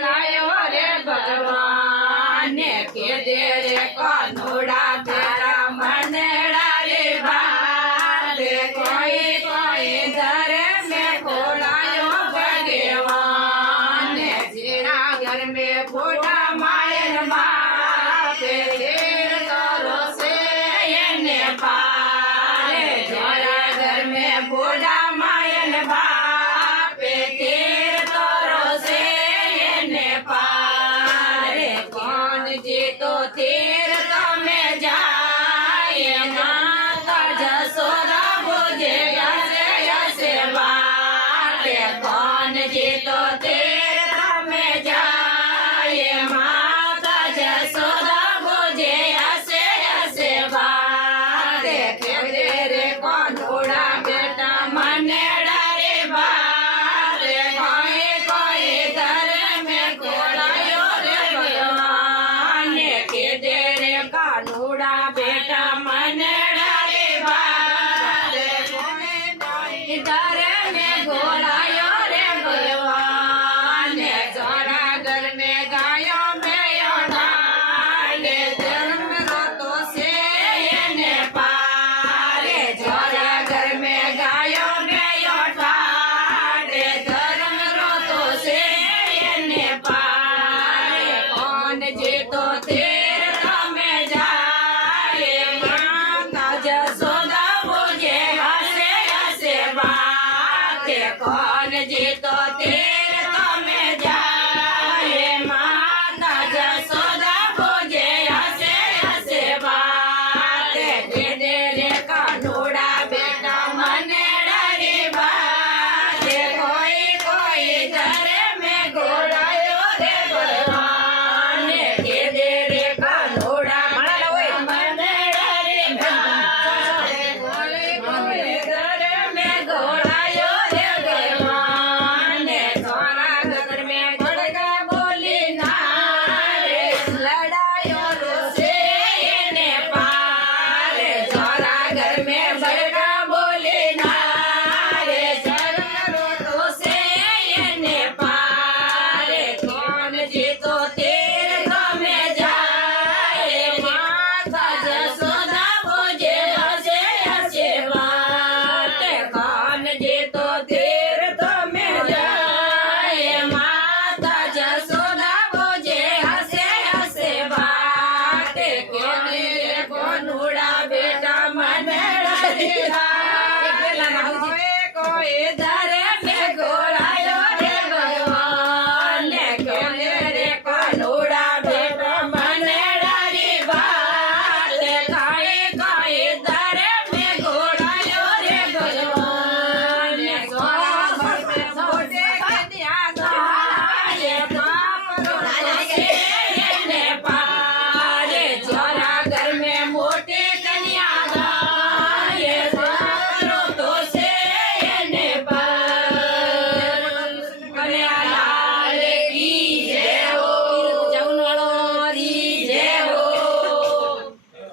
लायो रे भगवान ने के दे रे कानूड़ा तेरा मनड़ा रे बात कोई कोई दर में खोलायो भगवान ने जीरा घर में फूटा मायन बाप तेर तोरो से ने पारे जीरा घर में फूटा मायन बाप तेर तोरो से ने पारे कौन जी तो तीर तो में जाए माता जसोदा बुझे ऐसे बात कौन जी तो तीर तो में जाए माता जसोदा बुझे ऐसे बात तेरे कानूड़ा बेटा मने डरे बात कोई कोई दर में कोलायो रे भगवान के दे रे कानूड़ा बेटा मने डरे बात कोई कोई दर में कोलायो रे भगवान जोरा घर में गायो में डाले जन्म रोतो से ने पारे जोरा घर में गायो में डाले जन्म रोतो से ने पारे कौन जी तो तेर तो में जाए माता जसोदा बुझे ऐसे बात कौन जी तो तेर तो में जाए माता जसोदा बुझे ऐसे बात दे दे रे कानूड़ा बेटा मने डरी बात कोई कोई दर में घोड़ायो रे भगवान दे दे रे कानूड़ा मने डरी बात कोई कोई दर में घोड़ायो रे भगवान सोना घर में गड़गा बोली ना रे लड़ायो से ने पार सोना घर में गड़गा बोली ना रे शरण रोतो से ने पार कौन जी तो तेर तो में जाए माता जसोदा बुझे ऐसे बात कौन जी तो तेर तो में जाए माता जसोदा बुझे ऐसे बात के तेरे कोनूड़ा बेटा मन डरी कोई कोई दर